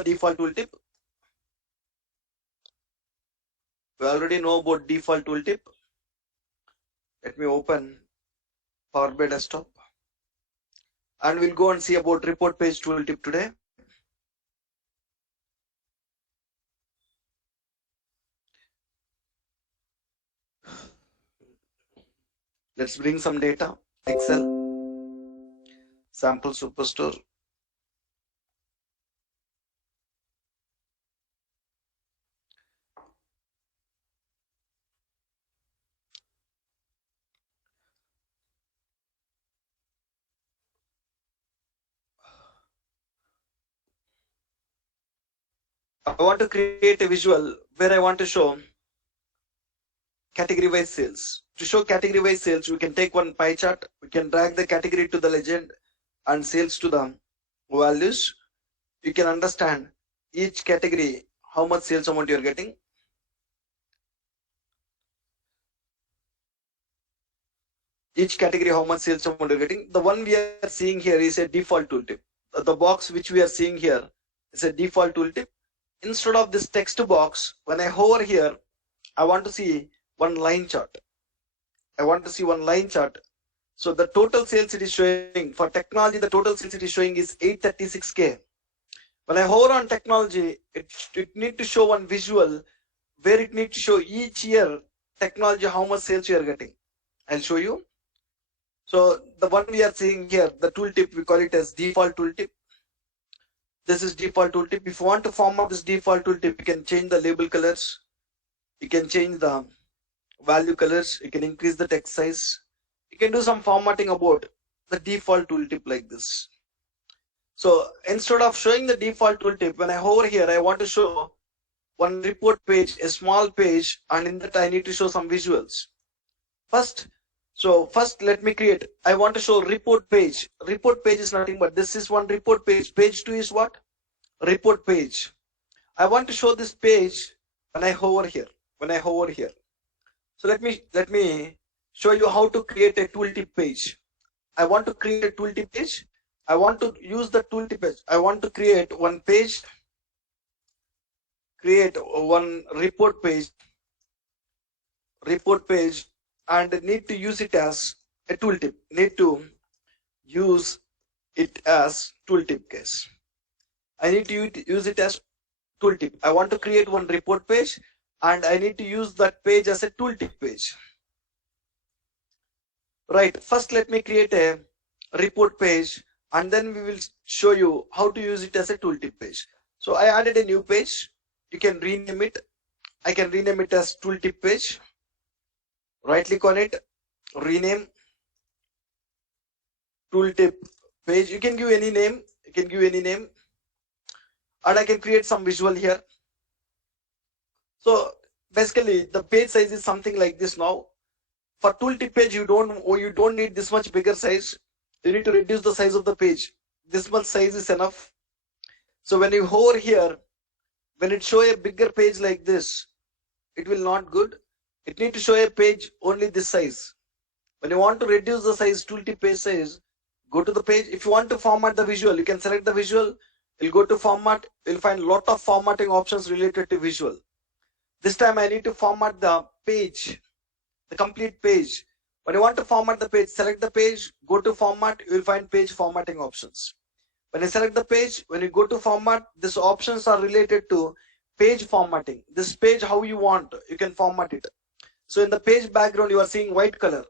the default tooltip? We already know about default tooltip. Let me open Power BI desktop and we'll go and see about report page tooltip today. Let's bring some data. Excel, sample superstore. I want to create a visual where I want to show category wise sales. To show category wise sales, we can take one pie chart, we can drag the category to the legend and sales to the values. You can understand each category how much sales amount you are getting. Each category how much sales amount you are getting. The one we are seeing here is a default tooltip. The box which we are seeing here is a default tooltip. Instead of this text box, when I hover here, I want to see one line chart. I want to see one line chart. So the total sales it is showing for technology, the total sales it is showing is 836K. When I hover on technology, it need to show one visual where it needs to show each year technology how much sales you are getting. I'll show you. So the one we are seeing here, the tooltip, we call it as default tooltip. This is default tooltip. If you want to format this default tooltip, you can change the label colors. You can change the value colors. You can increase the text size. You can do some formatting about the default tooltip like this. So instead of showing the default tooltip, when I hover here, I want to show one report page, a small page, and in that I need to show some visuals. First let me create. I want to show report page. Report page is nothing but this is one report page. Page 2 is what? Report page. I want to show this page when I hover here. So let me show you how to create a tooltip page. I want to create a tooltip page. I want to use the tooltip page. I want to create one page. Create one report page. And need to use it as a tooltip. Need to use it as tooltip case. I need to use it as tooltip. I want to create one report page and I need to use that page as a tooltip page. Right. First, let me create a report page and then we will show you how to use it as a tooltip page. So I added a new page. You can rename it. I can rename it as tooltip page. Right click on it, rename tooltip page. You can give any name. And I can create some visual here. So basically the page size is something like this now. For tooltip page, you don't need this much bigger size. You need to reduce the size of the page. This much size is enough. So when you hover here, when it show a bigger page like this, it will not good. It need to show a page only this size. When you want to reduce the size, tooltip page size, go to the page. If you want to format the visual, you can select the visual. You'll go to format. You'll find a lot of formatting options related to visual. This time I need to format the page, the complete page. When you want to format the page, select the page, go to format. You will find page formatting options. When you select the page, when you go to format, these options are related to page formatting. This page, how you want, you can format it. So in the page background, you are seeing white color.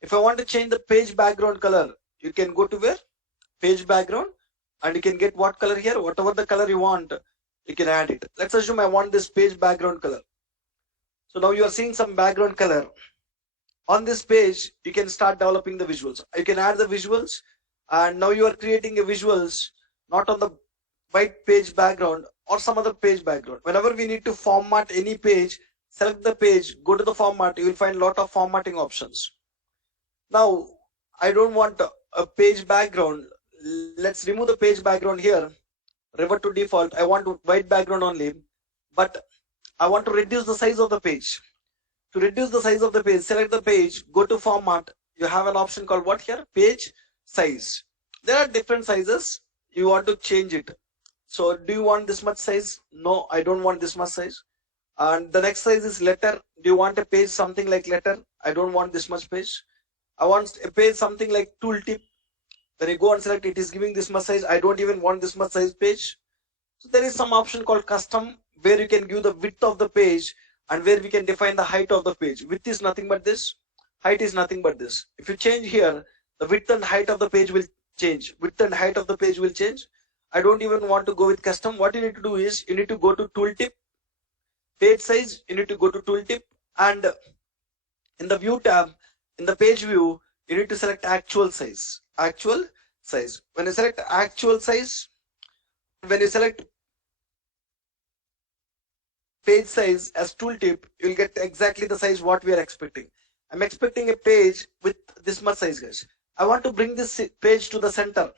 If I want to change the page background color, you can go to where? Page background, and you can get what color here? Whatever the color you want, you can add it. Let's assume I want this page background color. So now you are seeing some background color. On this page, you can start developing the visuals. You can add the visuals, and now you are creating a visuals not on the white page background or some other page background. Whenever we need to format any page, select the page, go to the format, you will find a lot of formatting options. Now, I don't want a page background. Let's remove the page background here, revert to default. I want white background only, but I want to reduce the size of the page. To reduce the size of the page, select the page, go to format. You have an option called what here? Page size. There are different sizes. You want to change it. So do you want this much size? No, I don't want this much size. And the next size is letter. Do you want a page something like letter? I don't want this much page. I want a page something like tooltip. When you go and select, it is giving this much size. I don't even want this much size page. So there is some option called custom where you can give the width of the page and where we can define the height of the page. Width is nothing but this. Height is nothing but this. If you change here, the width and height of the page will change. Width and height of the page will change. I don't even want to go with custom. What you need to do is you need to go to tooltip, page size. You need to go to tooltip, and in the view tab, in the page view, you need to select actual size. Actual size. When you select actual size, when you select page size as tooltip, you'll get exactly the size what we are expecting. I'm expecting a page with this much size, guys. I want to bring this page to the center.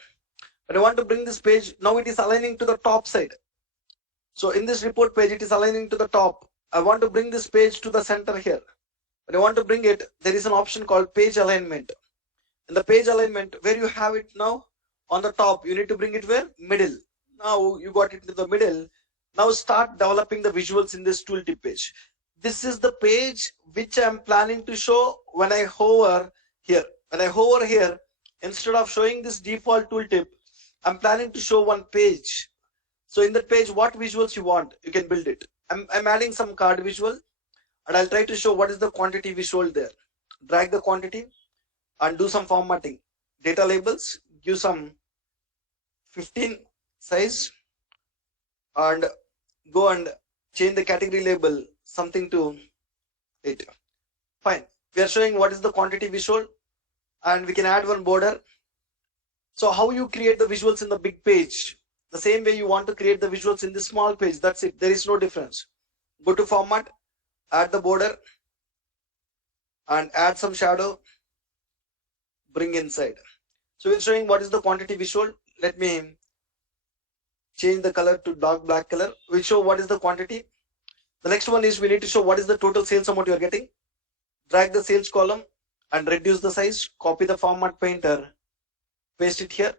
When I want to bring this page, now it is aligning to the top side. So in this report page, it is aligning to the top. I want to bring this page to the center here. When I want to bring it, there is an option called page alignment. In the page alignment, where you have it now on the top, you need to bring it where? Middle. Now you got it to the middle. Now start developing the visuals in this tooltip page. This is the page which I am planning to show when I hover here. When I hover here, instead of showing this default tooltip, I'm planning to show one page. So in that page, what visuals you want, you can build it. I'm adding some card visual, and I'll try to show what is the quantity visual there. Drag the quantity and do some formatting. Data labels, give some 15 size, and go and change the category label something to 8. Fine. We are showing what is the quantity visual, and we can add one border. So how you create the visuals in the big page? The same way you want to create the visuals in the small page. That's it. There is no difference. Go to format, add the border, and add some shadow. Bring inside. So we're showing what is the quantity visual. Let me change the color to dark black color. We'll show what is the quantity. The next one is we need to show what is the total sales amount you are getting. Drag the sales column and reduce the size. Copy the format painter. Paste it here.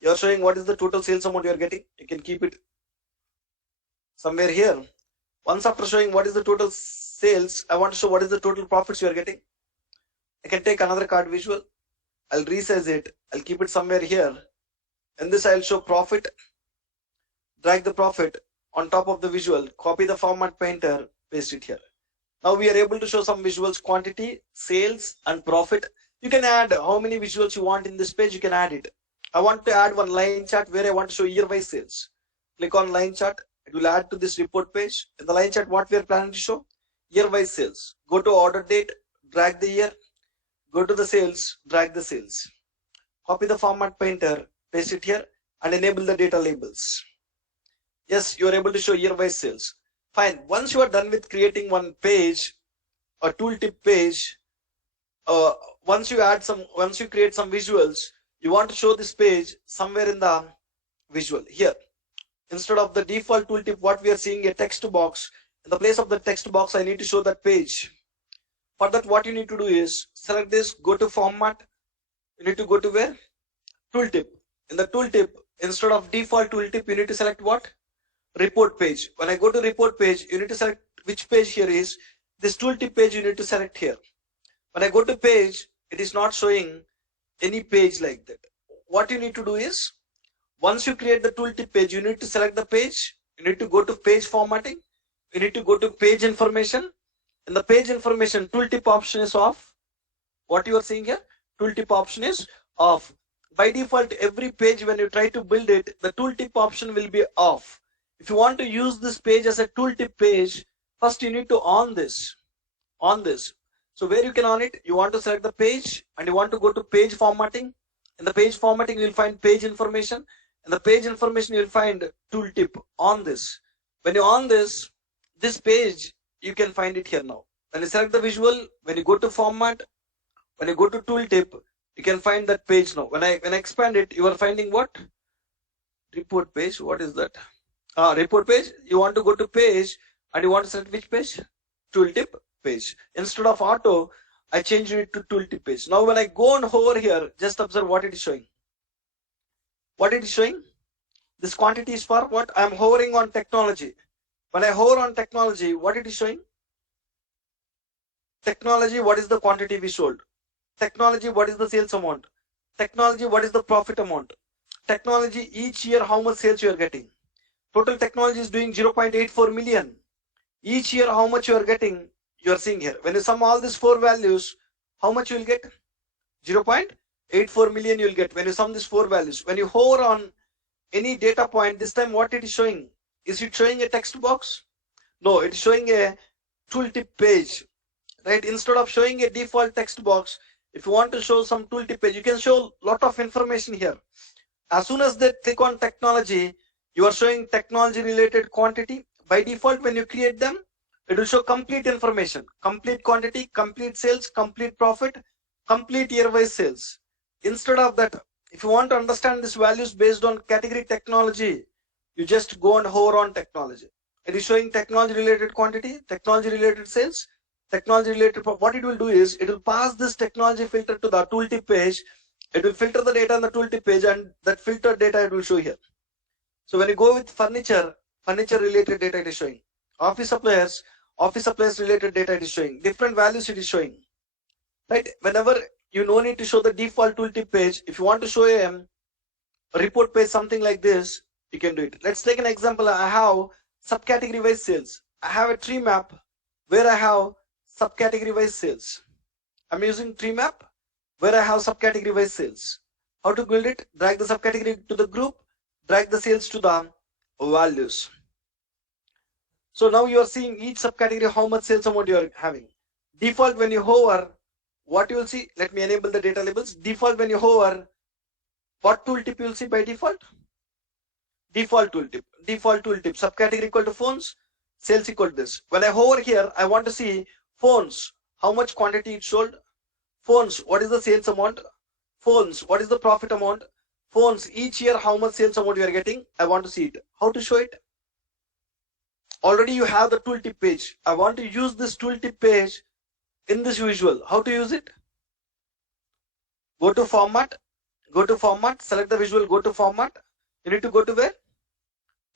You are showing what is the total sales amount you are getting. You can keep it somewhere here. Once after showing what is the total sales, I want to show what is the total profits you are getting. I can take another card visual. I'll resize it. I'll keep it somewhere here. In this, I'll show profit. Drag the profit on top of the visual. Copy the format painter. Paste it here. Now we are able to show some visuals: quantity, sales, and profit. You can add how many visuals you want in this page. You can add it. I want to add one line chart where I want to show year-wise sales. Click on line chart. It will add to this report page. In the line chart, what we are planning to show? Year-wise sales. Go to order date. Drag the year. Go to the sales. Drag the sales. Copy the format painter. Paste it here and enable the data labels. Yes, you are able to show year-wise sales. Fine. Once you are done with creating one page, a tooltip page, once you create some visuals, you want to show this page somewhere in the visual here. Instead of the default tooltip, what we are seeing a text box. In the place of the text box, I need to show that page. For that, what you need to do is select this, go to format. You need to go to where? Tooltip. In the tooltip, instead of default tooltip, you need to select what? Report page. When I go to report page, you need to select which page here is. This tooltip page you need to select here. When I go to page, it is not showing any page like that. What you need to do is, once you create the tooltip page, you need to select the page. You need to go to page formatting. You need to go to page information. In the page information, tooltip option is off. What you are seeing here, tooltip option is off. By default, every page when you try to build it, the tooltip option will be off. If you want to use this page as a tooltip page, first you need to on this. So where you can on it, you want to select the page and you want to go to page formatting. In the page formatting, you will find page information. In the page information, you will find tooltip. On this. When you on this page, you can find it here now. When you select the visual, when you go to format, when you go to tooltip, you can find that page now. When I expand it, you are finding what? Report page. What is that? Report page. You want to go to page and you want to select which page? Tooltip page. Instead of auto, I changed it to tooltip page. Now when I go on over here, just observe what it is showing. What it is showing? This quantity is for what? I'm hovering on technology. When I hover on technology, what it is showing? Technology, what is the quantity we sold? Technology, what is the sales amount? Technology, what is the profit amount? Technology, each year how much sales you are getting. Total technology is doing 0.84 million. Each year how much you are getting, you are seeing here. When you sum all these four values, how much you will get? 0.84 million you will get when you sum these four values. When you hover on any data point, this time what it is showing? Is it showing a text box? No, it's showing a tooltip page, right? Instead of showing a default text box, if you want to show some tooltip page, you can show a lot of information here. As soon as they click on technology, you are showing technology related quantity. By default, when you create them, it will show complete information, complete quantity, complete sales, complete profit, complete year-wise sales. Instead of that, if you want to understand these values based on category technology, you just go and hover on technology. It is showing technology related quantity, technology related sales, technology related. What it will do is it will pass this technology filter to the tooltip page. It will filter the data on the tooltip page, and that filtered data it will show here. So when you go with furniture, furniture related data it is showing. Office suppliers related data it is showing. Different values it is showing. Right? Whenever you no need to show the default tooltip page, if you want to show a report page something like this, you can do it. Let's take an example. I have subcategory wise sales. I have a tree map where I have subcategory wise sales. I'm using tree map where I have subcategory wise sales. How to build it? Drag the subcategory to the group, drag the sales to the values. So now you are seeing each subcategory how much sales amount you are having. Default when you hover, what you will see? Let me enable the data labels. Default when you hover, what tooltip you will see by default? Default tooltip. Default tooltip. Subcategory equal to phones, sales equal to this. When I hover here, I want to see phones, how much quantity it sold. Phones, what is the sales amount? Phones, what is the profit amount? Phones, each year how much sales amount you are getting. I want to see it. How to show it? Already you have the tooltip page. I want to use this tooltip page in this visual. How to use it? Go to format, select the visual, go to format. You need to go to where?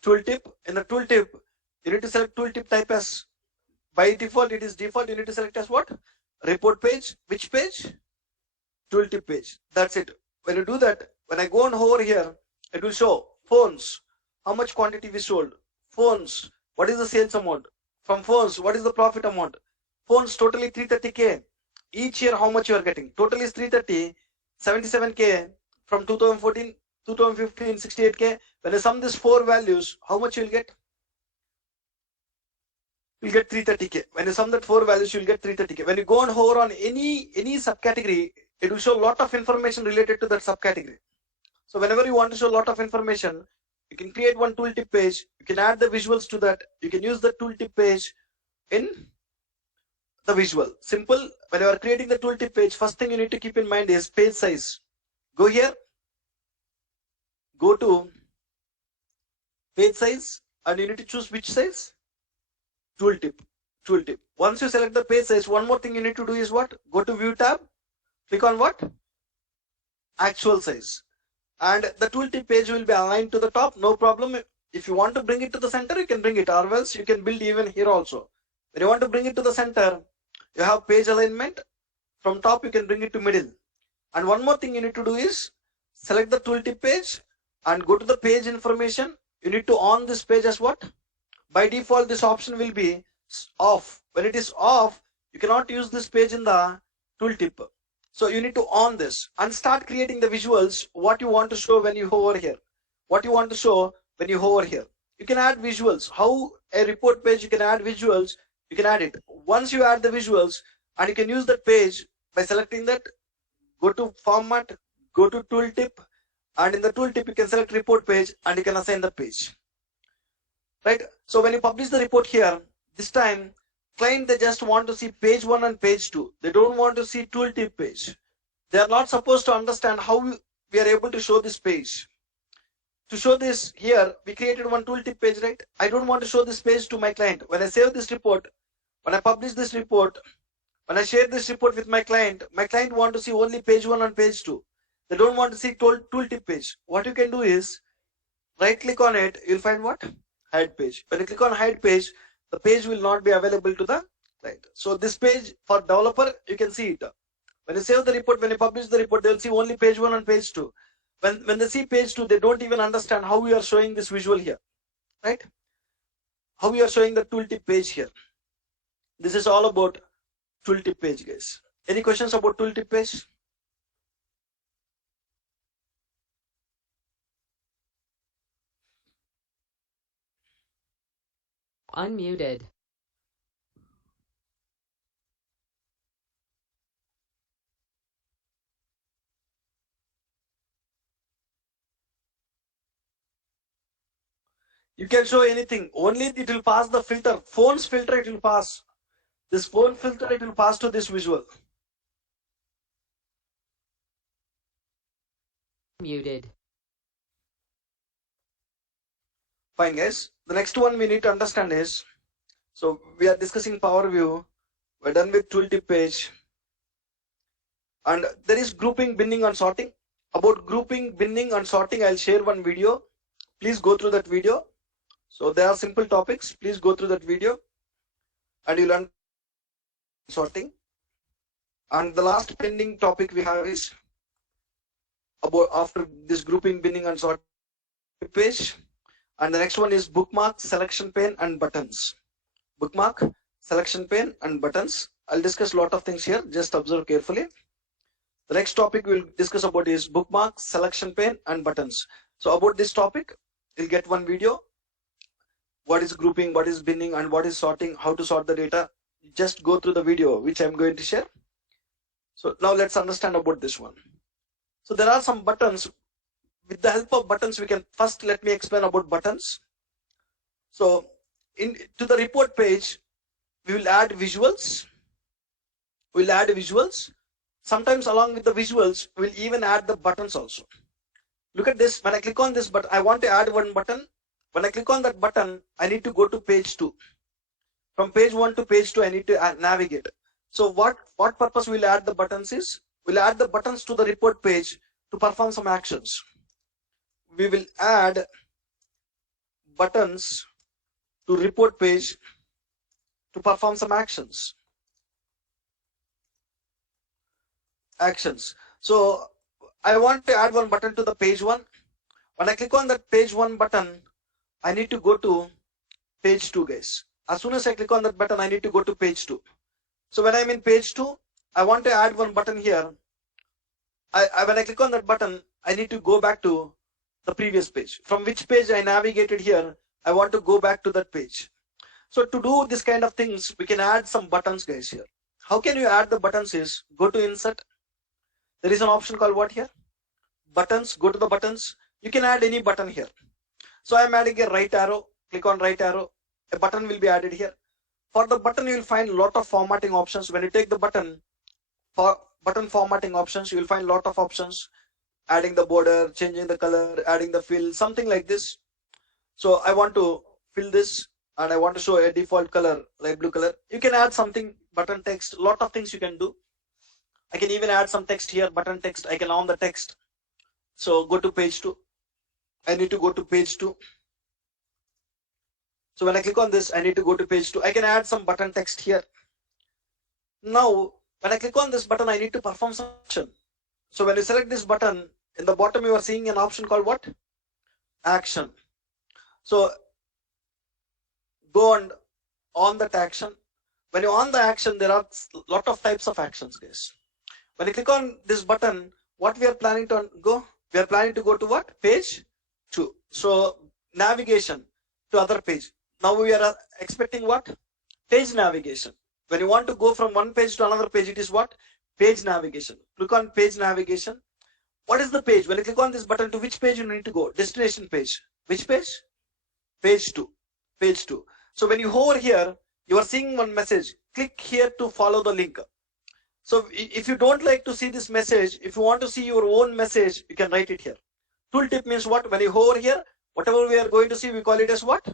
Tooltip. In the tooltip, you need to select tooltip type as, by default it is default, you need to select as what? Report page. Which page? Tooltip page. That's it. When you do that, when I go and hover here, it will show phones, how much quantity we sold. Phones, what is the sales amount? From phones, what is the profit amount? Phones totally 330k. Each year how much you are getting? Total is 330, 77k from 2014, 2015, 68k. When you sum these four values, how much you will get? You'll get 330k. When you sum that four values, you'll get 330k. When you go and hover on any subcategory, it will show a lot of information related to that subcategory. So whenever you want to show a lot of information, you can create one tooltip page. You can add the visuals to that. You can use the tooltip page in the visual. Simple. When you are creating the tooltip page, first thing you need to keep in mind is page size. Go here. Go to page size, and you need to choose which size? Tooltip. Once you select the page size, one more thing you need to do is what? Go to view tab, click on what? Actual size. And the tooltip page will be aligned to the top, no problem. If you want to bring it to the center, you can bring it, or else you can build even here also. When you want to bring it to the center, you have page alignment. From top, you can bring it to middle. And one more thing you need to do is select the tooltip page and go to the page information. You need to on this page as what? By default, this option will be off. When it is off, you cannot use this page in the tooltip. So you need to on this and start creating the visuals, what you want to show when you hover here. What you want to show when you hover here. You can add visuals. How a report page you can add visuals, you can add it. Once you add the visuals, and you can use that page by selecting that, go to format, go to tooltip, and in the tooltip you can select report page and you can assign the page. Right? So when you publish the report here, this time client, they just want to see page 1 and page 2. They don't want to see tooltip page. They are not supposed to understand how we are able to show this page. To show this here, we created one tooltip page, right? I don't want to show this page to my client. When I save this report, when I publish this report, when I share this report with my client want to see only page 1 and page 2. They don't want to see tooltip page. What you can do is, right click on it, you'll find what? Hide page. When you click on hide page, the page will not be available to the client. So this page for developer, you can see it. When you save the report, when you publish the report, they'll see only page 1 and page 2. When they see page 2, they don't even understand how we are showing this visual here, right? How we are showing the tooltip page here. This is all about tooltip page, guys. Any questions about tooltip page? Unmuted. You can show anything. Only it will pass the filter. Phone's filter it will pass. This phone filter it will pass to this visual. Muted. Fine, guys. The next one we need to understand is, so we are discussing Power View. We're done with tooltip page. And there is grouping, binning, and sorting. About grouping, binning, and sorting, I'll share one video. Please go through that video. So there are simple topics. Please go through that video and you'll learn sorting. And the last pending topic we have is about after this grouping, binning, and sorting page. And the next one is bookmark, selection pane, and buttons. Bookmark, selection pane, and buttons. I'll discuss a lot of things here. Just observe carefully. The next topic we'll discuss about is bookmark, selection pane, and buttons. So about this topic, you'll get one video. What is grouping, what is binning, and what is sorting, how to sort the data. Just go through the video which I'm going to share. So now let's understand about this one. So there are some buttons. With the help of buttons, we can first let me explain about buttons. So to the report page, we will add visuals. We'll add visuals. Sometimes along with the visuals, we'll even add the buttons also. Look at this. When I click on this button, I want to add one button. When I click on that button, I need to go to page 2. From page 1 to page 2, I need to navigate. So what purpose we'll add the buttons is, we'll add the buttons to the report page to perform some actions. We will add buttons to report page to perform some actions. So I want to add one button to the page 1. When I click on that page 1 button, I need to go to page 2, guys. As soon as I click on that button, I need to go to page 2. So when I'm in page 2, I want to add one button here. When I click on that button, I need to go back to the previous page. From which page I navigated here, I want to go back to that page. So to do this kind of things, we can add some buttons, guys, here. How can you add the buttons is, go to insert. There is an option called what here? Buttons, go to the buttons. You can add any button here. So I'm adding a right arrow, click on right arrow. A button will be added here. For the button, you will find a lot of formatting options. When you take the button, for button formatting options, you will find a lot of options. Adding the border, changing the color, adding the fill, something like this. So I want to fill this and I want to show a default color, light blue color. You can add something, button text, a lot of things you can do. I can even add some text here, button text. I can on the text. So go to page 2. I need to go to page 2. So when I click on this, I need to go to page 2. I can add some button text here. Now, when I click on this button, I need to perform some action. So when you select this button, in the bottom you are seeing an option called what? Action. So go on that action. When you on the action, there are a lot of types of actions, guys. When you click on this button, what we are planning to go? We are planning to go to what? Page 2. So navigation to other page. Now we are expecting what? Page navigation. When you want to go from one page to another page, it is what? Page navigation. Click on page navigation. What is the page? When you click on this button, to which page you need to go? Destination page. Which page? Page 2. Page 2. So when you hover here, you are seeing one message. Click here to follow the link. So if you don't like to see this message, if you want to see your own message, you can write it here. Tooltip means what? When you hover here, whatever we are going to see, we call it as what?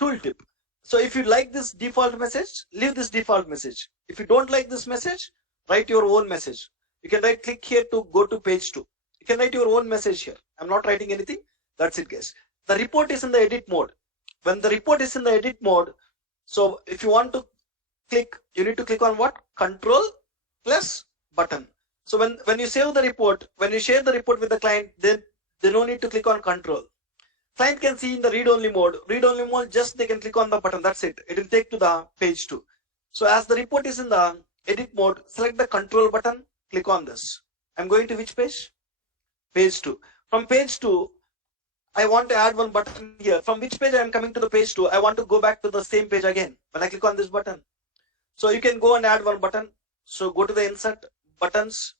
Tooltip. So if you like this default message, leave this default message. If you don't like this message, write your own message. You can click here to go to page 2. You can write your own message here. I'm not writing anything. That's it, guys. the report is in the edit mode. When the report is in the edit mode, so if you want to click, you need to click on what? Control plus button. So when you save the report, when you share the report with the client, then they don't need to click on control. Client can see in the read-only mode. Read-only mode, just they can click on the button. That's it. It will take to the page 2. So as the report is in the edit mode, select the control button. Click on this. I'm going to which page? Page 2. From page 2, I want to add one button here. From which page I am coming to the page 2, I want to go back to the same page again. When I click on this button, so you can go and add one button. So go to the insert buttons,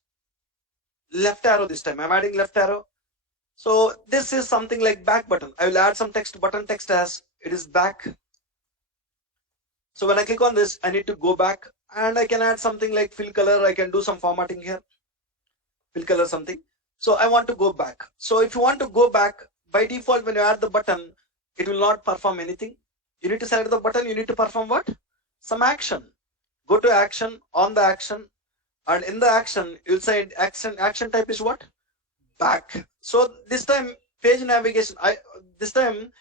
left arrow this time. I'm adding left arrow. So this is something like back button. I will add some text, button text as it is back. So when I click on this, I need to go back and I can add something like fill color. I can do some formatting here. Fill color something. So I want to go back. So if you want to go back, by default, when you add the button, it will not perform anything. You need to select the button. You need to perform what? Some action. Go to action, on the action, and in the action, you'll say action type is what? Back. So this time, page navigation. This time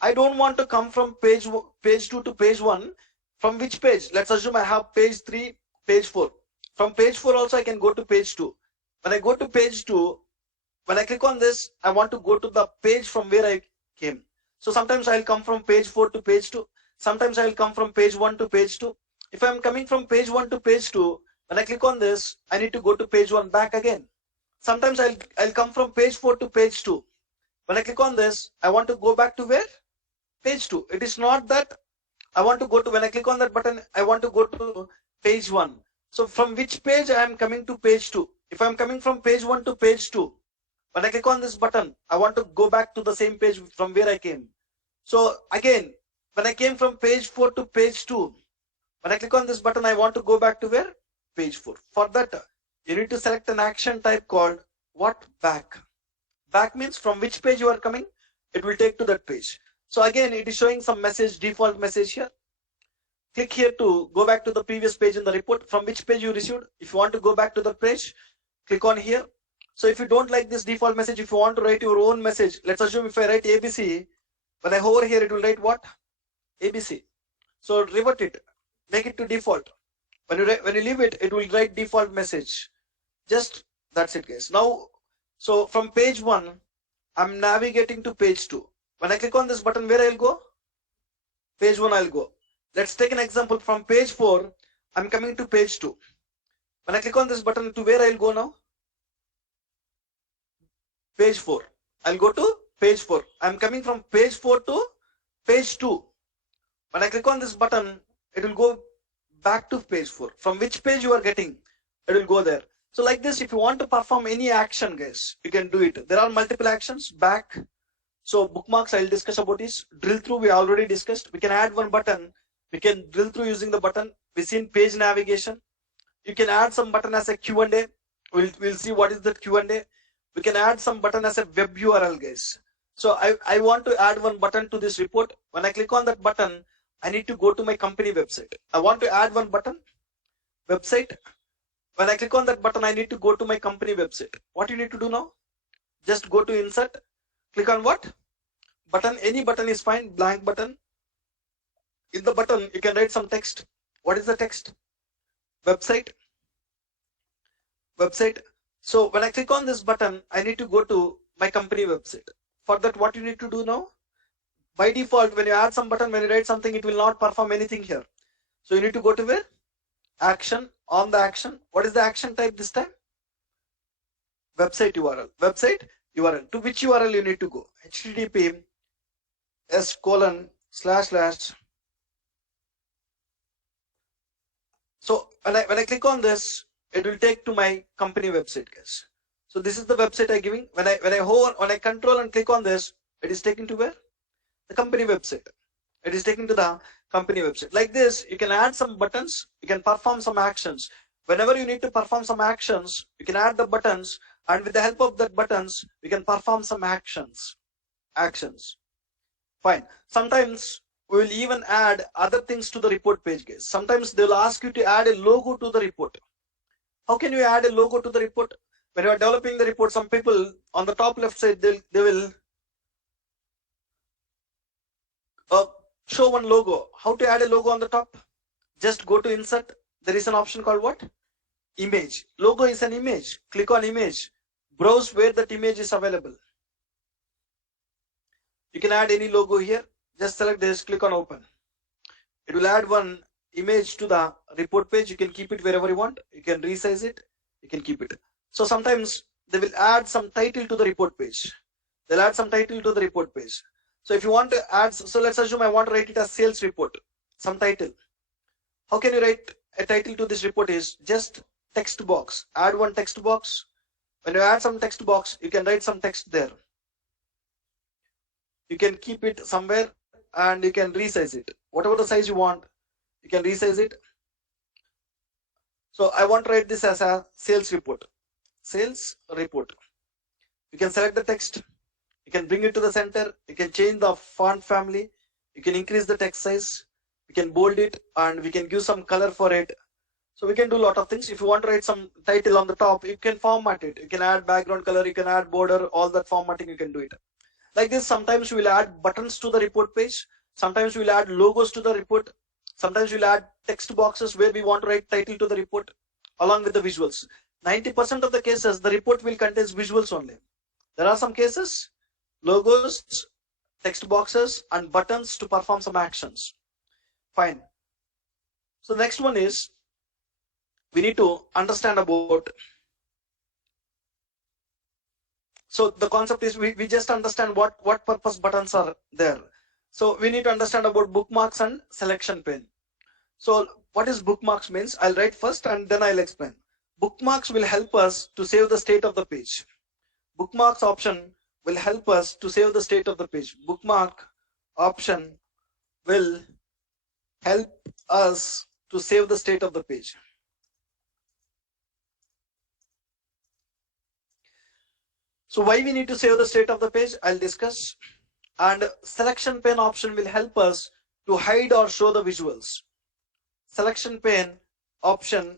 I don't want to come from page 2 to page 1. From which page? Let's assume I have page 3, page 4. From page 4 also I can go to page 2. When I go to page 2, when I click on this, I want to go to the page from where I came. So sometimes I'll come from page 4 to page 2. Sometimes I'll come from page 1 to page 2. If I'm coming from page 1 to page 2, when I click on this, I need to go to page 1 back again. Sometimes I'll come from page 4 to page 2. When I click on this, I want to go back to where? Page 2. It is not that I want to go to, when I click on that button, I want to go to page 1. So from which page I am coming to page 2? If I'm coming from page 1 to page 2, when I click on this button, I want to go back to the same page from where I came. So again, when I came from page 4 to page 2, when I click on this button, I want to go back to where? Page 4. For that, you need to select an action type called what? Back. Back means from which page you are coming, it will take to that page. So again, it is showing some message, default message here. Click here to go back to the previous page in the report, from which page you received. If you want to go back to the page, click on here. So if you don't like this default message, if you want to write your own message, let's assume if I write ABC, when I hover here, it will write what? ABC. So revert it, make it to default. When you leave it, it will write default message. Just that's it, guys. Now, so from page 1, I'm navigating to page 2. When I click on this button, where I'll go? Page 1 I'll go. Let's take an example. From page 4, I'm coming to page 2. When I click on this button, to where I'll go now? Page 4. I'll go to page 4. I'm coming from page 4 to page 2. When I click on this button, it will go back to page 4. From which page you are getting, it will go there. So like this, if you want to perform any action, guys, you can do it. There are multiple actions. Back. So bookmarks, I'll discuss about this. Drill through, we already discussed. We can add one button. We can drill through using the button. We've seen page navigation. You can add some button as a Q&A. We'll see what is the Q&A. We can add some button as a web URL, guys. So I want to add one button to this report. When I click on that button, I need to go to my company website. I want to add one button, website. When I click on that button, I need to go to my company website. What you need to do now? Just go to insert, click on what? Button, any button is fine, blank button. In the button, you can write some text. What is the text? Website. Website. So when I click on this button, I need to go to my company website. For that, what you need to do now? By default, when you add some button, when you write something, it will not perform anything here. So you need to go to where? Action, on the action. What is the action type this time? Website URL. Website URL. To which URL you need to go? https:// So when I click on this, it will take to my company website, guys. So this is the website I'm giving. When I control and click on this, it is taken to where? The company website. It is taken to the company website. Like this, you can add some buttons. You can perform some actions. Whenever you need to perform some actions, you can add the buttons, and with the help of that buttons, you can perform some actions. Fine. Sometimes we will even add other things to the report page, guys. Sometimes they will ask you to add a logo to the report. How can you add a logo to the report? When you are developing the report, some people on the top left side, they will show one logo. How to add a logo on the top? Just go to insert. There is an option called what? Image. Logo is an image. Click on image. Browse where that image is available. You can add any logo here. Just select this, click on open. It will add one image to the report page. You can keep it wherever you want. You can resize it. You can keep it. So sometimes they will add some title to the report page. They'll add some title to the report page. So if you want to add, so let's assume I want to write it as sales report, some title. How can you write a title to this report? Is just text box. Add one text box. When you add some text box, you can write some text there. You can keep it somewhere and you can resize it. Whatever the size you want, you can resize it. So I want to write this as a sales report. Sales report. You can select the text. You can bring it to the center. You can change the font family. You can increase the text size. We can bold it and we can give some color for it. So we can do a lot of things. If you want to write some title on the top, you can format it. You can add background color. You can add border. All that formatting you can do it. Like this, sometimes we will add buttons to the report page. Sometimes we will add logos to the report. Sometimes we'll add text boxes where we want to write title to the report along with the visuals. 90% of the cases, the report will contain visuals only. There are some cases, logos, text boxes, and buttons to perform some actions. Fine. So the next one is, we need to understand about, so the concept is we just understand what purpose buttons are there. So we need to understand about bookmarks and selection pane. So what is bookmarks means? I'll write first and then I'll explain. Bookmarks will help us to save the state of the page. Bookmarks option will help us to save the state of the page. Bookmark option will help us to save the state of the page. So why we need to save the state of the page, I'll discuss. And selection pane option will help us to hide or show the visuals. Selection pane option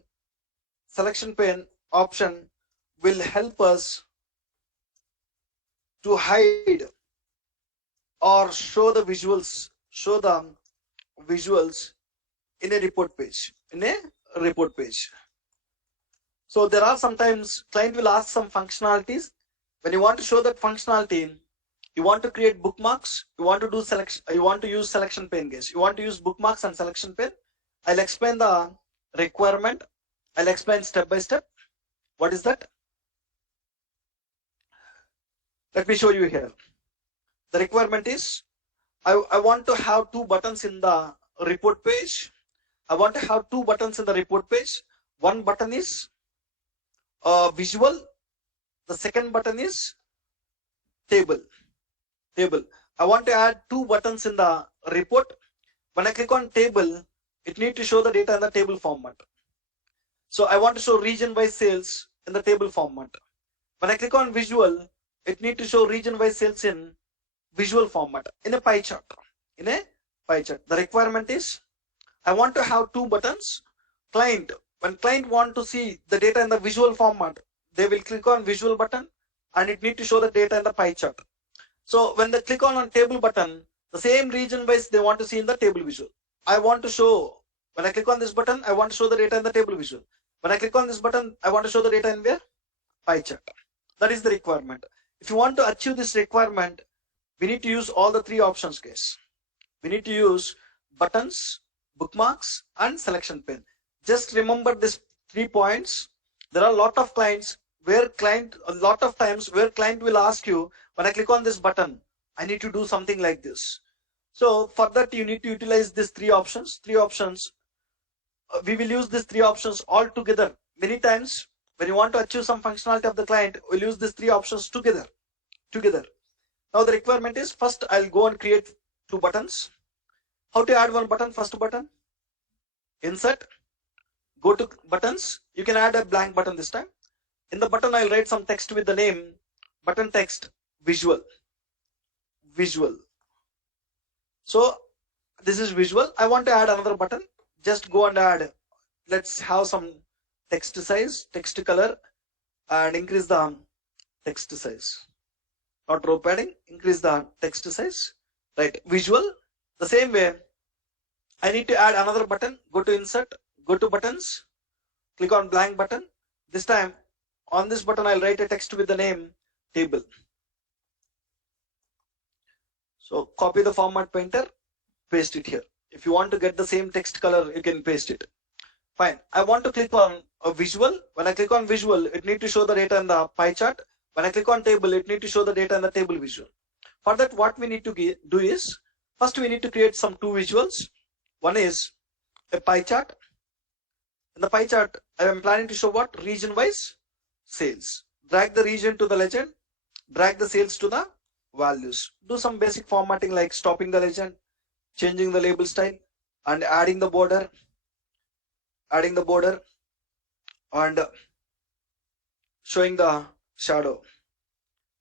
will help us to hide or show the visuals, in a report page. So there are sometimes client will ask some functionalities. When you want to show that functionality, you want to create bookmarks, you want to do selection, you want to use selection pane, guys. You want to use bookmarks and selection pane. I'll explain the requirement. I'll explain step by step. What is that? Let me show you here. The requirement is, I want to have two buttons in the report page. I want to have two buttons in the report page. One button is visual. The second button is table. I want to add two buttons in the report. When I click on table, it needs to show the data in the table format. So I want to show region-wise sales in the table format. When I click on visual, it needs to show region-wise sales in visual format, in a pie chart. The requirement is, I want to have two buttons. When client want to see the data in the visual format, they will click on visual button and it need to show the data in the pie chart. So when they click on table button, the same region wise they want to see in the table visual. I want to show, when I click on this button, I want to show the data in the table visual. When I click on this button, I want to show the data in the pie chart. That is the requirement. If you want to achieve this requirement, we need to use all the three options, guys. We need to use buttons, bookmarks, and selection pane. Just remember these 3 points. There are a lot of clients where client will ask you, when I click on this button, I need to do something like this. So for that, you need to utilize these three options. We will use these three options all together. Many times when you want to achieve some functionality of the client, we'll use these three options together. Now the requirement is, first I'll go and create two buttons. How to add one button? First button, insert, go to buttons. You can add a blank button this time. In the button, I'll write some text with the name, button text, visual. So this is visual. I want to add another button. Just go and add, let's have some text size, text color, and increase the text size. Not row padding, increase the text size. Right, visual. The same way, I need to add another button. Go to insert, go to buttons, click on blank button. This time on this button, I'll write a text with the name table. So copy the format painter, paste it here. If you want to get the same text color, you can paste it. Fine. I want to click on a visual. When I click on visual, it needs to show the data in the pie chart. When I click on table, it needs to show the data in the table visual. For that, what we need to do is, first we need to create some two visuals. One is a pie chart. In the pie chart, I am planning to show what? Region-wise sales. Drag the region to the legend, drag the sales to the values. Do some basic formatting like stopping the legend, changing the label style, and adding the border, and showing the shadow.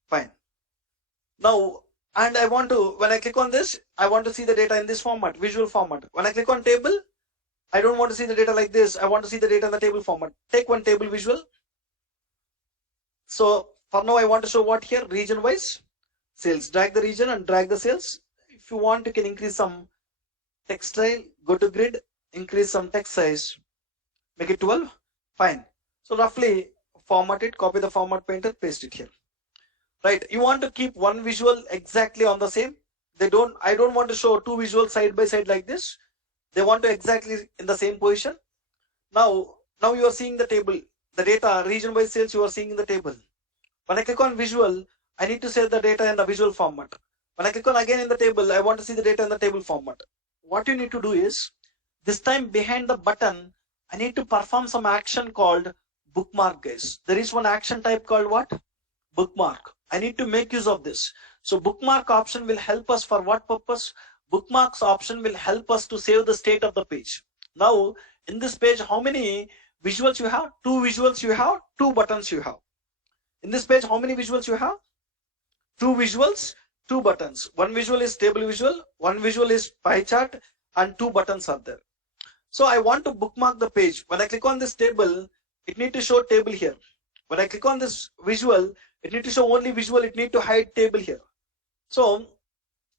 Fine. Now, and I want to, when I click on this, I want to see the data in this format, visual format. When I click on table, I don't want to see the data like this. I want to see the data in the table format. Take one table visual. So for now, I want to show what here? Region-wise sales. Drag the region and drag the sales. If you want, you can increase some text style. Go to grid, increase some text size. Make it 12. Fine. So roughly format it, copy the format painter, paste it here. Right. You want to keep one visual exactly on the same. I don't want to show two visuals side by side like this. They want to exactly in the same position. Now you are seeing the table, the data region-wise sales you are seeing in the table. When I click on visual, I need to save the data in the visual format. When I click on again in the table, I want to see the data in the table format. What you need to do is, this time behind the button, I need to perform some action called bookmark, guys. There is one action type called what? Bookmark. I need to make use of this. So bookmark option will help us for what purpose? Bookmarks option will help us to save the state of the page. Now in this page, how many visuals you have? Two visuals you have, two buttons you have. In this page, how many visuals you have? Two visuals, two buttons. One visual is table visual, one visual is pie chart, and two buttons are there. So I want to bookmark the page. When I click on this table, it needs to show table here. When I click on this visual, it needs to show only visual, it needs to hide table here. So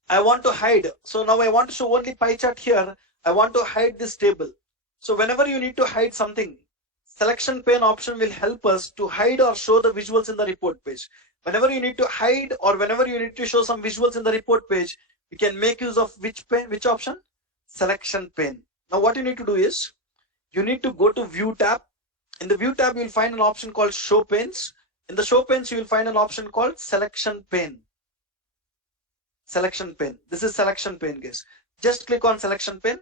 I want to hide. So now I want to show only pie chart here. I want to hide this table. So whenever you need to hide something, selection pane option will help us to hide or show the visuals in the report page. Whenever you need to hide or whenever you need to show some visuals in the report page, you can make use of which pane, which option? Selection pane. Now what you need to do is, you need to go to view tab. In the view tab, you will find an option called show panes. In the show panes, you will find an option called selection pane. Selection pane. This is selection pane, guys. Just click on selection pane.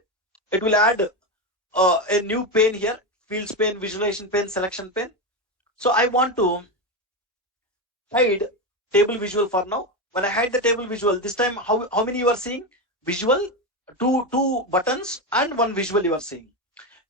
It will add a new pane here. Fields pane, visualization pane, selection pane. So I want to hide table visual for now. When I hide the table visual, this time how many you are seeing? Visual, two buttons and one visual you are seeing.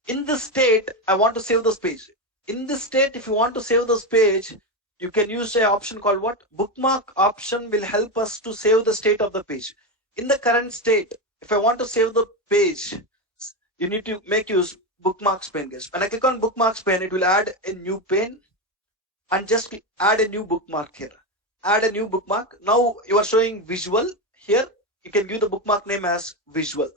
In this state, I want to save this page. In this state, if you want to save this page, you can use an option called what? Bookmark option will help us to save the state of the page. In the current state, if I want to save the page, you need to make use bookmarks pane, guys. When I click on bookmarks pane, it will add a new pane and just add a new bookmark here. Add a new bookmark. Now you are showing visual here. You can give the bookmark name as visual.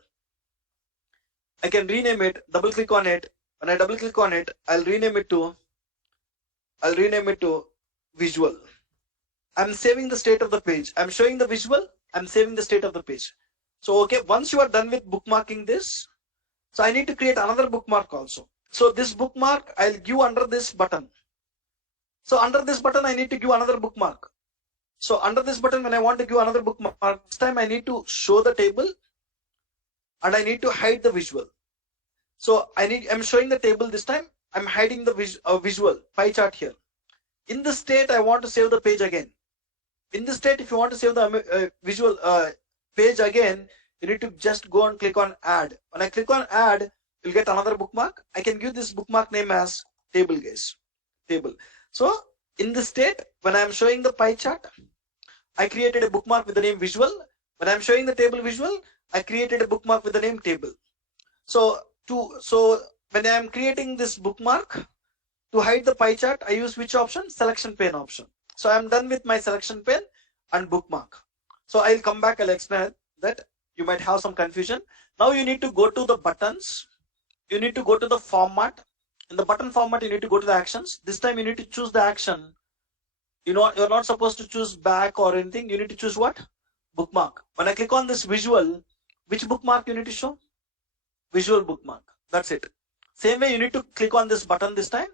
I can rename it, double click on it. When I double click on it, I'll rename it to visual. I'm saving the state of the page. I'm showing the visual. I'm saving the state of the page. So, okay, once you are done with bookmarking this, so I need to create another bookmark also. So this bookmark I'll give under this button. So under this button, I need to give another bookmark. So under this button, when I want to give another bookmark, this time I need to show the table and I need to hide the visual. So I'm showing the table this time. I'm hiding the visual pie chart here. In this state, I want to save the page again. In this state, if you want to save the visual page again, you need to just go and click on add. When I click on add, you'll get another bookmark. I can give this bookmark name as table, guys. Table. So in this state, when I'm showing the pie chart, I created a bookmark with the name visual. When I'm showing the table visual, I created a bookmark with the name table. So when I'm creating this bookmark, to hide the pie chart, I use which option? Selection pane option. So I'm done with my selection pane and bookmark. So I'll come back, I'll explain that. you might have some confusion. Now you need to go to the buttons. You need to go to the format. In the button format, you need to go to the actions. This time you need to choose the action. You're not supposed to choose back or anything. You need to choose what? Bookmark. When I click on this visual, which bookmark you need to show? Visual bookmark. That's it. Same way you need to click on this button this time.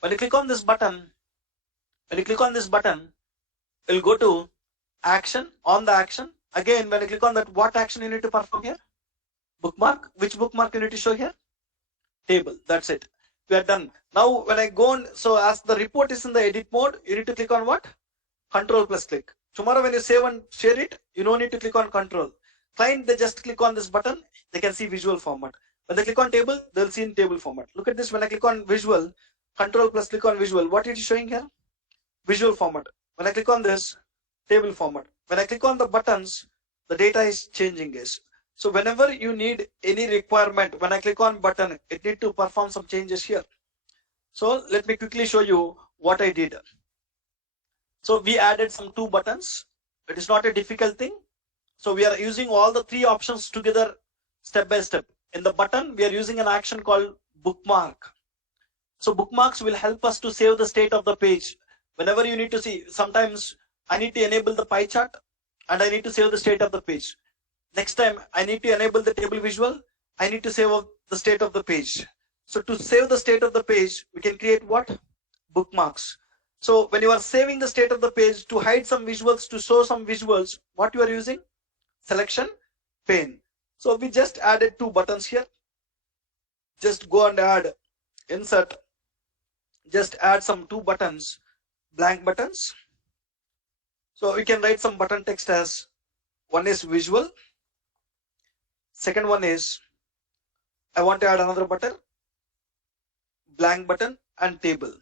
When you click on this button, you'll go to action, on the action. Again, when you click on that, what action you need to perform here? Bookmark. Which bookmark you need to show here? Table. That's it. We are done. Now when I go on, so as the report is in the edit mode, you need to click on what? Control plus click. Tomorrow when you save and share it, you don't need to click on control. Client, they just click on this button, they can see visual format. When they click on table, they'll see in table format. Look at this. When I click on visual, control plus click on visual, what it is showing here? Visual format. When I click on this, table format. When I click on the buttons, the data is changing, guys. So whenever you need any requirement, when I click on button, it need to perform some changes here. So let me quickly show you what I did. So we added some 2 buttons. It is not a difficult thing. So we are using all the 3 options together step by step. In the button, we are using an action called bookmark. So bookmarks will help us to save the state of the page. Whenever you need to see, sometimes I need to enable the pie chart and I need to save the state of the page. Next time I need to enable the table visual, I need to save the state of the page. So to save the state of the page, we can create what? Bookmarks. So when you are saving the state of the page, to hide some visuals, to show some visuals, what you are using? Selection pane. So we just added 2 buttons here. Just go and add insert. Just add some 2 buttons, blank buttons. So we can write some button text as one is visual. Second one is I want to add another button, blank button and table.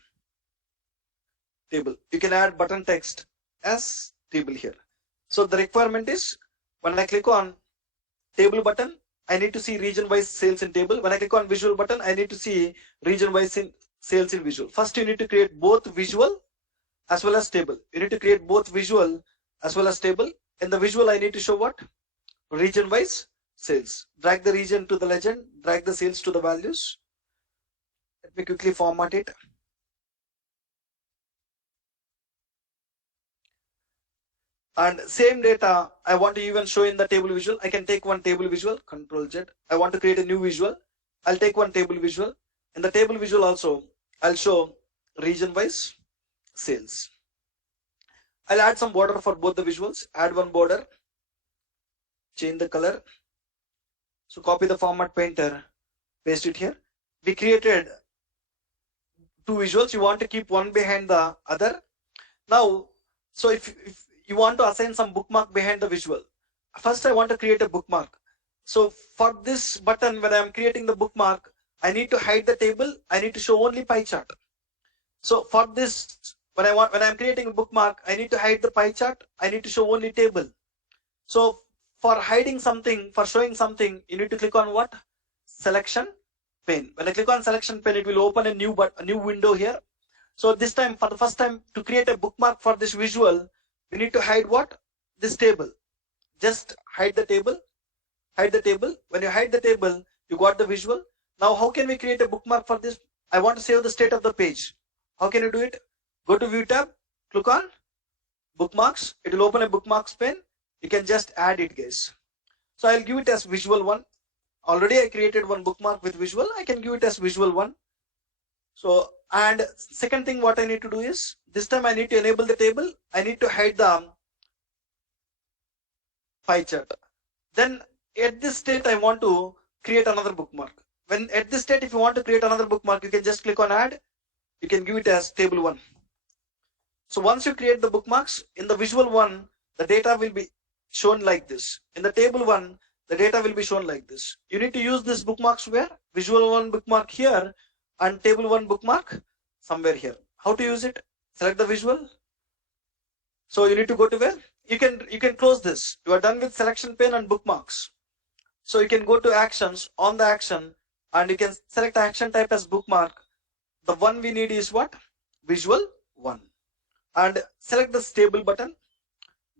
Table. You can add button text as table here. So the requirement is when I click on table button, I need to see region wise sales in table. When I click on visual button, I need to see region wise sales in visual. First you need to create both visual as well as table. You need to create both visual as well as table. In the visual, I need to show what? Region wise sales. Drag the region to the legend, drag the sales to the values. Let me quickly format it. And same data I want to even show in the table visual. I can take one table visual, Control Z. I want to create a new visual. I'll take one table visual. In the table visual also, I'll show region wise sales. I'll add some border for both the visuals. Add one border. Change the color. So copy the format painter, paste it here. We created 2 visuals. You want to keep one behind the other. Now, so if you want to assign some bookmark behind the visual, first I want to create a bookmark. So for this button, when I'm creating the bookmark, I need to hide the table. I need to show only pie chart. So for this, when I'm creating a bookmark, I need to hide the pie chart. I need to show only table. So for hiding something, for showing something, you need to click on what? Selection pane. When I click on selection pane, it will open a new window here. So this time, for the first time, to create a bookmark for this visual, we need to hide what? This table. Just hide the table. Hide the table. When you hide the table, you got the visual. Now, how can we create a bookmark for this? I want to save the state of the page. How can you do it? Go to View tab, click on Bookmarks. It will open a bookmarks pane. You can just add it, guys. So I'll give it as visual 1. Already I created one bookmark with visual. I can give it as visual 1. So, and second thing what I need to do is, this time I need to enable the table. I need to hide the pie chart. Then at this state, I want to create another bookmark. When at this state, if you want to create another bookmark, you can just click on add. You can give it as table 1. So once you create the bookmarks, in the visual 1, the data will be shown like this. In the table 1, the data will be shown like this. You need to use this bookmarks where? Visual 1 bookmark here and table 1 bookmark somewhere here. How to use it? Select the visual. So you need to go to where? You can close this. You are done with selection pane and bookmarks. So you can go to actions, on the action, and you can select action type as bookmark. The one we need is what? Visual 1. And select the table button.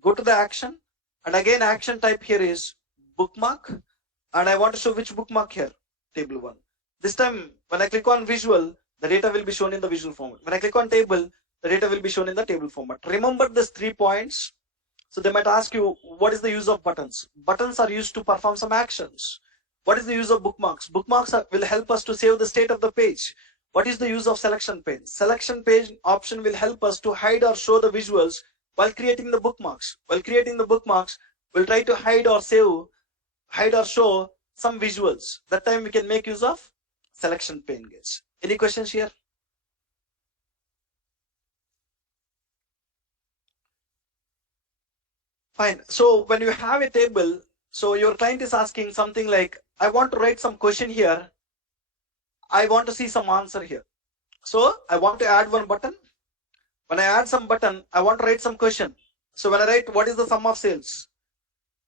Go to the action, and again action type here is bookmark, and I want to show which bookmark here, table 1. This time when I click on visual, the data will be shown in the visual format. When I click on table, the data will be shown in the table format. Remember these 3 points. So they might ask you, what is the use of buttons? Buttons are used to perform some actions. What is the use of bookmarks? Bookmarks will help us to save the state of the page. What is the use of selection pane? Selection page option will help us to hide or show the visuals while creating the bookmarks. While creating the bookmarks, we'll try to hide or show some visuals. That time we can make use of selection pane, guys. Any questions here? Fine. So when you have a table, so your client is asking something like, I want to write some question here. I want to see some answer here. So I want to add one button. When I add some button, I want to write some question. So when I write what is the sum of sales,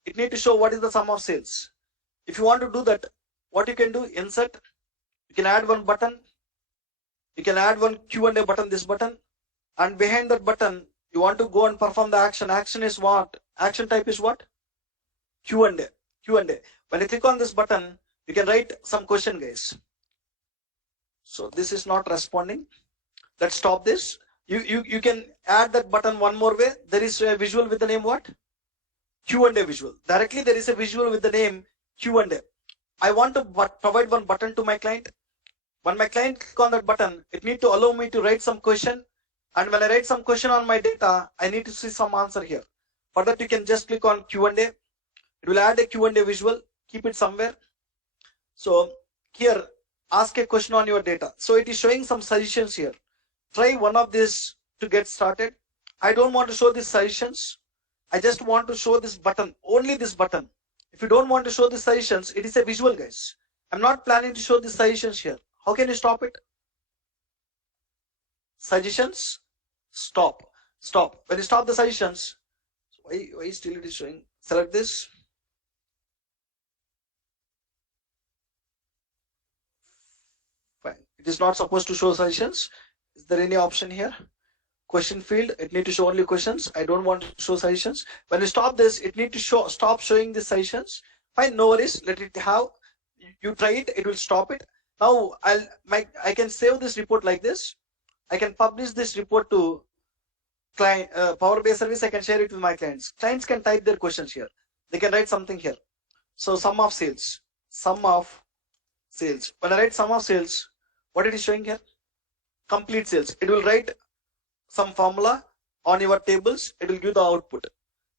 it need to show what is the sum of sales. If you want to do that, what you can do, insert, you can add one button. You can add one Q&A button, this button, and behind that button, you want to go and perform the action. Action is what? Action type is what? Q&A. Q&A. When you click on this button, you can write some question, guys. So this is not responding. Let's stop this. You can add that button one more way. There is a visual with the name what? Q&A visual. Directly there is a visual with the name Q&A. I want to provide one button to my client. When my client click on that button, it need to allow me to write some question. And when I write some question on my data, I need to see some answer here. For that, you can just click on Q&A. It will add a Q&A visual. Keep it somewhere. So here, ask a question on your data. So it is showing some suggestions here. Try one of these to get started. I don't want to show these suggestions. I just want to show this button, only this button. If you don't want to show the suggestions, it is a visual, guys. I'm not planning to show the suggestions here. How can you stop it? Suggestions, stop. When you stop the suggestions, why still it is showing? Select this. Fine. It is not supposed to show suggestions. Is there any option here? Question field, it need to show only questions. I don't want to show suggestions. When you stop this, it need to stop showing the suggestions. Fine, no worries. Let it have. You try it, it will stop it. Now I can save this report like this. I can publish this report to client Power BI service. I can share it with my clients. Clients can type their questions here. They can write something here. So sum of sales. When I write sum of sales, what it is showing here? Complete sales. It will write some formula on your tables. It will give the output.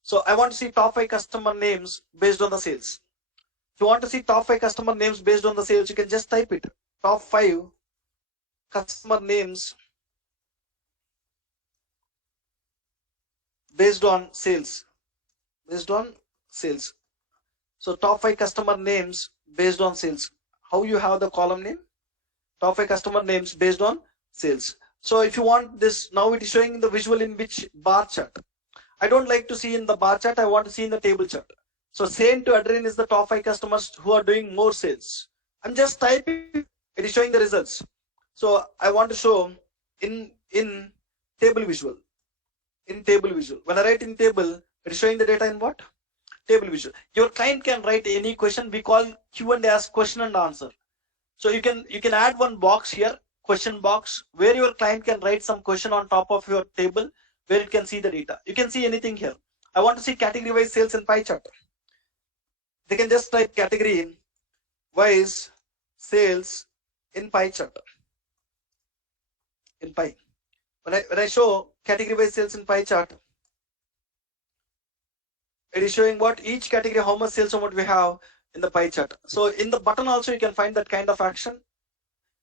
So I want to see top 5 customer names based on the sales. If you want to see top 5 customer names based on the sales, you can just type it. Top 5 customer names based on sales. So top 5 customer names based on sales. How you have the column name? Top 5 customer names based on sales. So if you want this, now it is showing the visual in which bar chart. I don't like to see in the bar chart. I want to see in the table chart. So same to Adrian is the top 5 customers who are doing more sales. I'm just typing. It is showing the results. So I want to show in table visual. When I write in table, it is showing the data in what? Table visual. Your client can write any question. We call Q&A as question and answer. So you can add one box here, question box, where your client can write some question on top of your table, where it can see the data. You can see anything here. I want to see category wise sales in pie chart. They can just type category wise sales in pie chart. In pie. When I show category wise sales in pie chart, it is showing what each category, how much sales amount we have in the pie chart. So in the button also you can find that kind of action.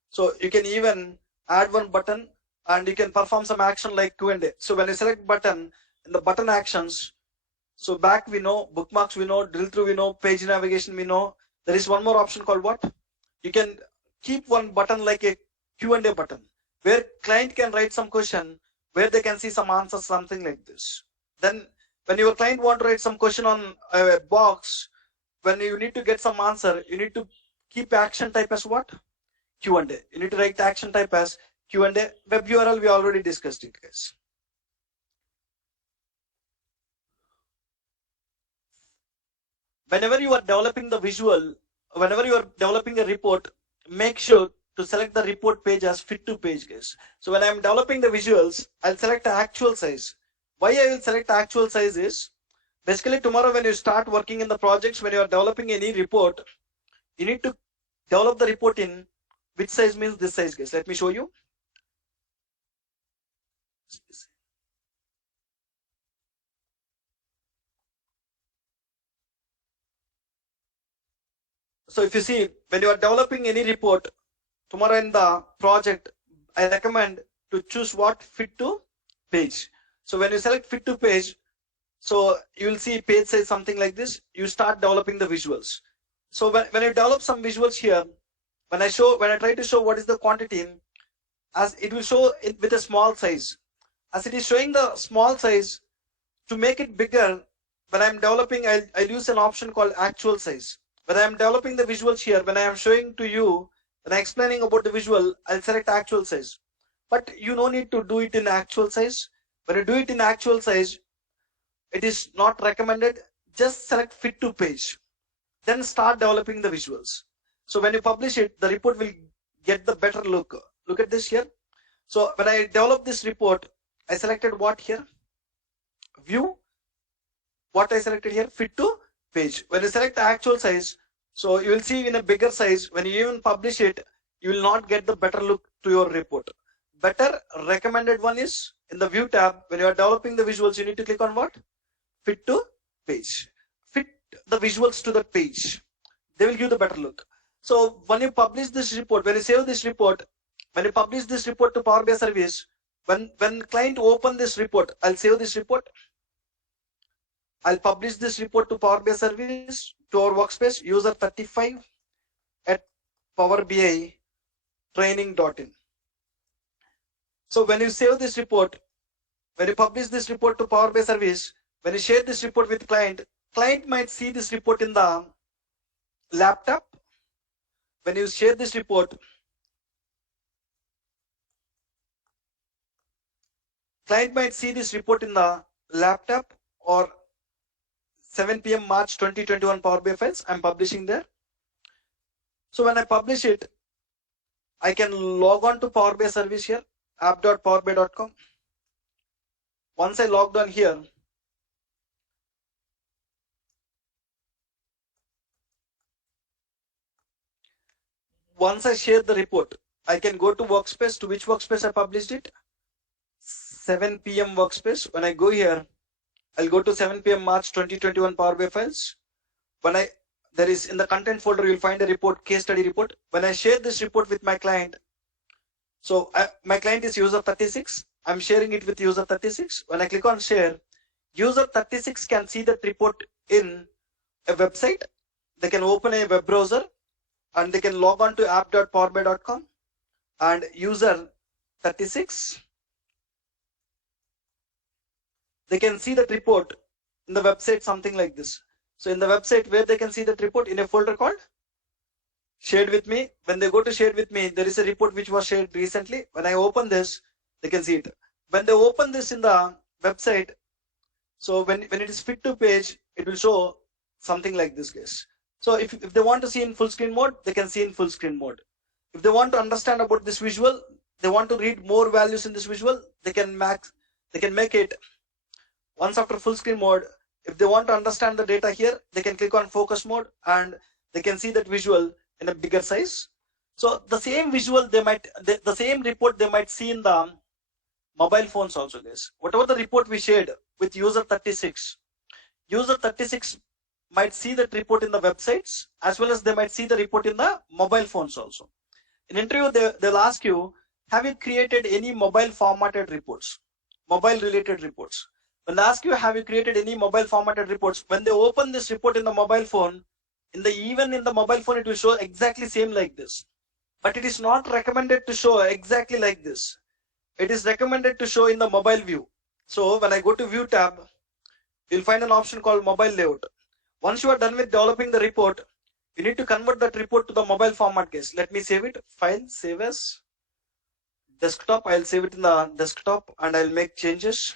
So you can even add one button and you can perform some action like Q&A. So when you select button, in the button actions, so back we know, bookmarks we know, drill through we know, page navigation we know. There is one more option called what? You can keep one button like a Q&A button, where client can write some question, where they can see some answers, something like this. Then when your client want to write some question on a box, when you need to get some answer, you need to keep action type as what? Q&A. You need to write the action type as Q&A. Web URL, we already discussed it, guys. whenever you are developing the visual, whenever you are developing a report, make sure to select the report page as fit to page, guys. So when I'm developing the visuals, I'll select the actual size. Why I will select the actual size is, basically tomorrow when you start working in the projects, when you are developing any report, you need to develop the report in which size means this size, guys. Let me show you. So if you see, when you are developing any report tomorrow in the project, I recommend to choose what fit to page. So when you select fit to page, so you will see page size something like this. You start developing the visuals. So when you develop some visuals here, when I try to show what is the quantity, as it will show it with a small size. As it is showing the small size, to make it bigger, when I'm developing, I'll use an option called actual size. When I'm developing the visuals here, when I am showing to you, when I'm explaining about the visual, I'll select actual size. But you no need to do it in actual size. When you do it in actual size, it is not recommended. Just select fit to page. Then start developing the visuals. So when you publish it, the report will get the better look. Look at this here. So when I develop this report, I selected what here? View. What I selected here? Fit to page. When you select the actual size, so you will see in a bigger size, when you even publish it, you will not get the better look to your report. Better recommended one is in the view tab. When you are developing the visuals, you need to click on what? Fit to page. Fit the visuals to the page. They will give the better look. So when you publish this report, when you save this report, when you publish this report to Power BI service, when client open this report, I'll save this report. I'll publish this report to Power BI service to our workspace user 35 at Power BI training.in. So when you save this report, when you publish this report to Power BI service, when you share this report with client might see this report in the laptop. When you share this report, client might see this report in the laptop or 7 p.m. March 2021 Power BI files I'm publishing there. So when I publish it, I can log on to Power BI service here, app.powerbi.com. Once I logged on here, once I share the report, I can go to workspace. To which workspace I published it? 7 p.m. workspace. When I go here, I'll go to 7 p.m. March 2021 Power BI files. When there is in the content folder, you'll find a report, case study report. When I share this report with my client, so my client is user 36. I'm sharing it with user 36. When I click on share, user 36 can see that report in a website. They can open a web browser and they can log on to app.powerbi.com, and user 36, they can see that report in the website something like this. So in the website where they can see that report in a folder called shared with me. When they go to shared with me, there is a report which was shared recently. When I open this, they can see it. When they open this in the website, so when it is fit to page, it will show something like this, guys. So if they want to see in full screen mode, they can see in full screen mode. If they want to understand about this visual, they want to read more values in this visual, they can make it once after full screen mode. If they want to understand the data here, they can click on focus mode and they can see that visual in a bigger size. So the same visual the same report they might see in the mobile phones also, guys. Whatever the report we shared with user 36, user 36 might see that report in the websites as well as they might see the report in the mobile phones also. In interview, they'll ask you, have you created any mobile formatted reports, mobile related reports? When they ask you, have you created any mobile formatted reports, when they open this report in the mobile phone, even in the mobile phone, it will show exactly same like this. But it is not recommended to show exactly like this. It is recommended to show in the mobile view. So when I go to view tab, you'll find an option called mobile layout. Once you are done with developing the report, you need to convert that report to the mobile format, guys. Let me save it. File, save as desktop. I'll save it in the desktop and I'll make changes.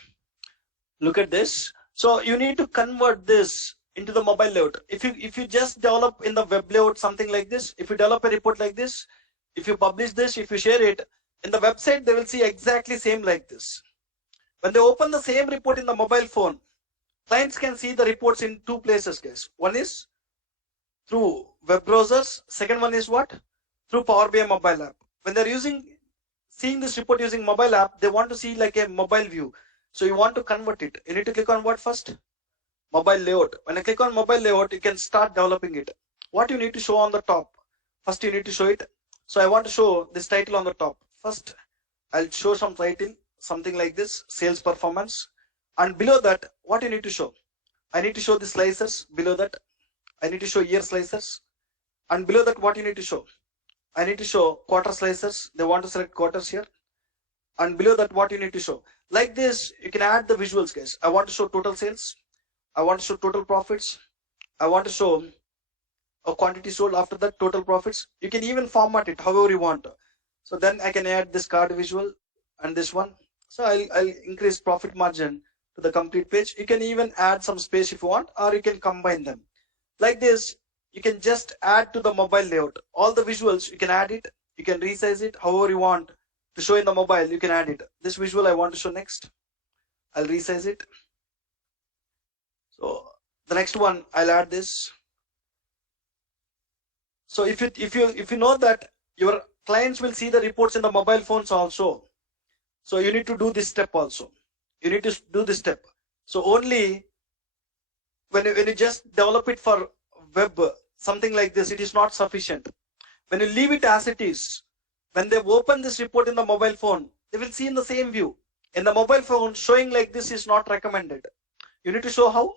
Look at this. So you need to convert this into the mobile layout. If you just develop in the web layout something like this, if you develop a report like this, if you publish this, if you share it in the website, they will see exactly same like this. When they open the same report in the mobile phone, clients can see the reports in two places, guys. One is through web browsers. Second one is what? Through Power BI mobile app. When they're seeing this report using mobile app, they want to see like a mobile view. So you want to convert it. You need to click on what first? Mobile layout. When I click on mobile layout, you can start developing it. What you need to show on the top? First, you need to show it. So I want to show this title on the top. First, I'll show some title, something like this, sales performance. And below that, what you need to show? I need to show the slicers. Below that, I need to show year slicers. And below that, what you need to show? I need to show quarter slicers. They want to select quarters here. And below that, what you need to show? Like this, you can add the visuals, guys. I want to show total sales. I want to show total profits. I want to show a quantity sold. After that, total profits. You can even format it however you want. So then I can add this card visual and this one. So I'll increase profit margin to the complete page. You can even add some space if you want, or you can combine them. Like this, you can just add to the mobile layout. All the visuals, you can add it. You can resize it however you want to show in the mobile. You can add it. This visual I want to show next. I'll resize it. So the next one, I'll add this. So if you know that your clients will see the reports in the mobile phones also, so you need to do this step also. You need to do this step. So only when you just develop it for web, something like this, it is not sufficient. When you leave it as it is, when they open this report in the mobile phone, they will see in the same view. In the mobile phone, showing like this is not recommended. You need to show how?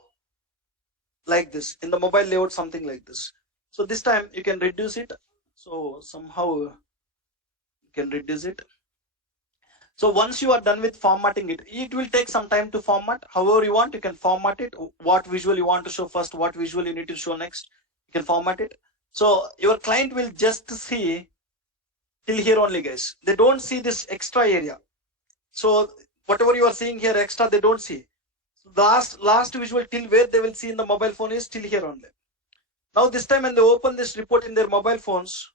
Like this. In the mobile layout, something like this. So this time you can reduce it. So somehow you can reduce it. So once you are done with formatting it, it will take some time to format. However you want, you can format it. What visual you want to show first, what visual you need to show next, you can format it. So your client will just see till here only, guys. They don't see this extra area. So whatever you are seeing here extra, they don't see. The last visual till where they will see in the mobile phone is till here only. Now this time when they open this report in their mobile phones,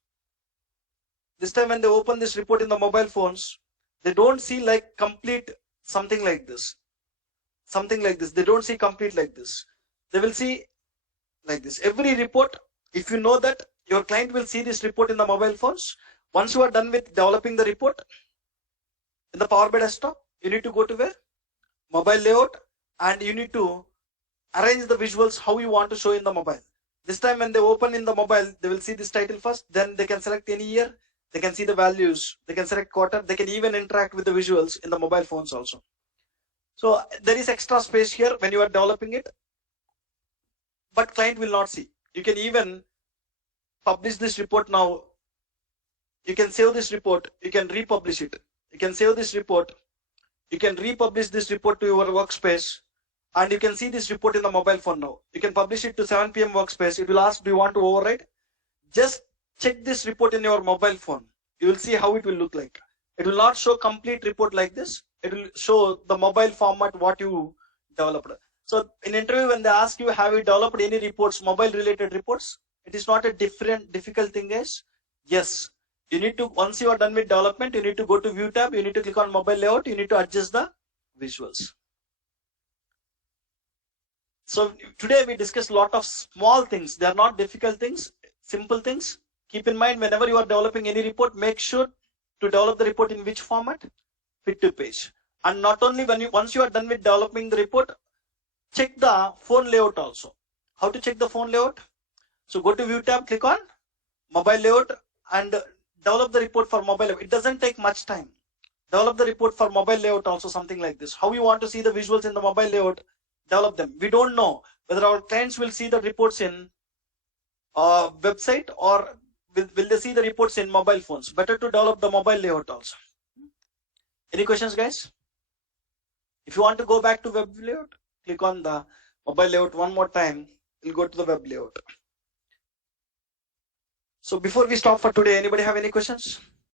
they don't see like complete something like this. They don't see complete like this. They will see like this. Every report, if you know that your client will see this report in the mobile phones, once you are done with developing the report in the Power BI desktop, you need to go to where? Mobile layout, and you need to arrange the visuals how you want to show in the mobile. This time when they open in the mobile, they will see this title first, then they can select any year, they can see the values, they can select quarter, they can even interact with the visuals in the mobile phones also. So there is extra space here when you are developing it, but client will not see. You can even publish this report now. You can save this report, you can republish it. You can save this report, you can republish this report to your workspace, and you can see this report in the mobile phone now. You can publish it to 7 PM workspace. It will ask, do you want to override? Just check this report in your mobile phone. You will see how it will look like. It will not show complete report like this. It will show the mobile format what you developed. So in interview, when they ask you, have you developed any reports, mobile related reports? It is not a difficult thing, guys. Yes. You need to, once you are done with development, you need to go to view tab. You need to click on mobile layout. You need to adjust the visuals. So today we discussed a lot of small things. They are not difficult things, simple things. Keep in mind, whenever you are developing any report, make sure to develop the report in which format? Fit to page. And not only once you are done with developing the report, check the phone layout also. How to check the phone layout? So go to view tab, click on mobile layout, and develop the report for mobile. It doesn't take much time. Develop the report for mobile layout also, something like this. How you want to see the visuals in the mobile layout, develop them. We don't know whether our clients will see the reports in website or will they see the reports in mobile phones. Better to develop the mobile layout also. Any questions, guys? If you want to go back to web layout, click on the mobile layout one more time. We'll go to the web layout. So before we stop for today, anybody have any questions?